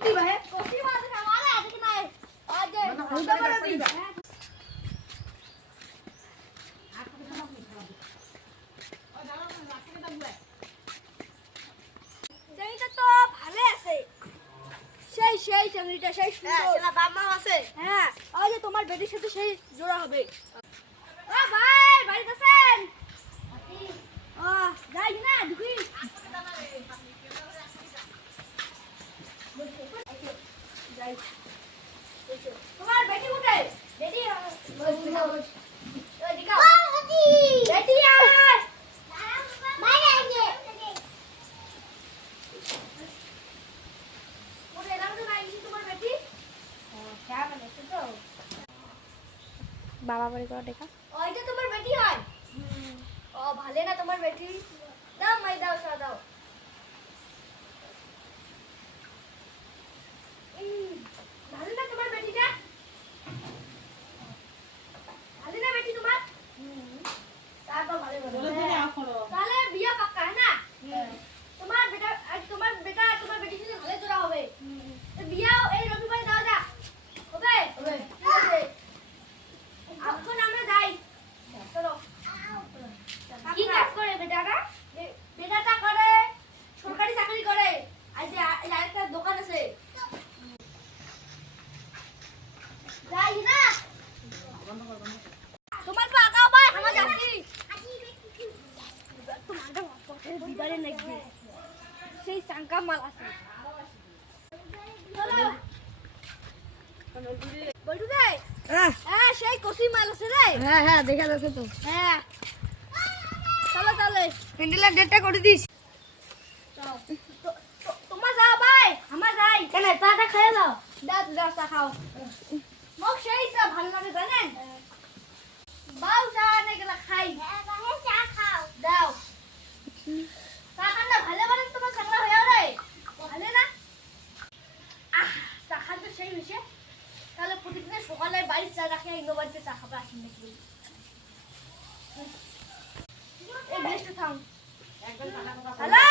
কুত্তি ভাই কষি মাছ খাওয়ালে আছে কি নাই আজ উল্টা করে দি সেইটা তো ভালো আছে সেই চিংড়িটা সেই সুন্দর সেটা দাম আছে হ্যাঁ ওই যে তোমার বেটির সাথে সেই জোড়া হবে ও ভাই বাড়িতে আছেন ও যাই না দেখি যাই তোমার বেটি কোথায় বেটি ওই দিকে বেটি আয় বাইরে আসে ওরে নাম তো নাই তোমার বেটি क्या बने तो বাবা বাড়ি করে দেখা ওইটা তোমার বেটি হয় ও ভালো না তোমার বেটি দাও মাই দাও সা দাও ভালো না তোমার বেটিটা ভালো না বেটি তোমার তারপর ভালো তাহলে বিয়া পাক্কা है ना তোমার বেটা তোমার বেটির সাথে ভালো জোড়া হবে তো বিয়া এই রবিবার দাও যা হবে হবে ঠিক আছে এখন আমরা যাই চলো কি কাজ করে বেটাটা বেটাটা করে সরকারি চাকরি করে আর যে আরেকটা দোকান আছে যাই না তোমার তো আগাও ভাই আমরা যাচ্ছি তোমারটা পথের বিবারে নাকি সেই চাঙ্কা মাল আছে চলো বলটু রে হ্যাঁ সেই কষি মাল আছে রে হ্যাঁ হ্যাঁ দেখা যাচ্ছে তো হ্যাঁ চলো তাহলে প্যান্ডেলের ডেটটা করে দিস তোমার যাও ভাই আমার যাই কেন চাটা খেয়ে দাও দাও দাও চা খাও মোক সেই চা ভালো লাগে জানেন বাউ চা নে গেলা খাই চা খাও দাও চা খানা ভালো মানে তোমার চাকরা হয়ে রে ভালো না চা খাতে সেই হইছে তাহলে প্রতিদিন সকালে বাড়ি চা রাখে ইনো বাড়িতে চা খাবে আসেন নাকি এই বেস্ট থাম হ্যালো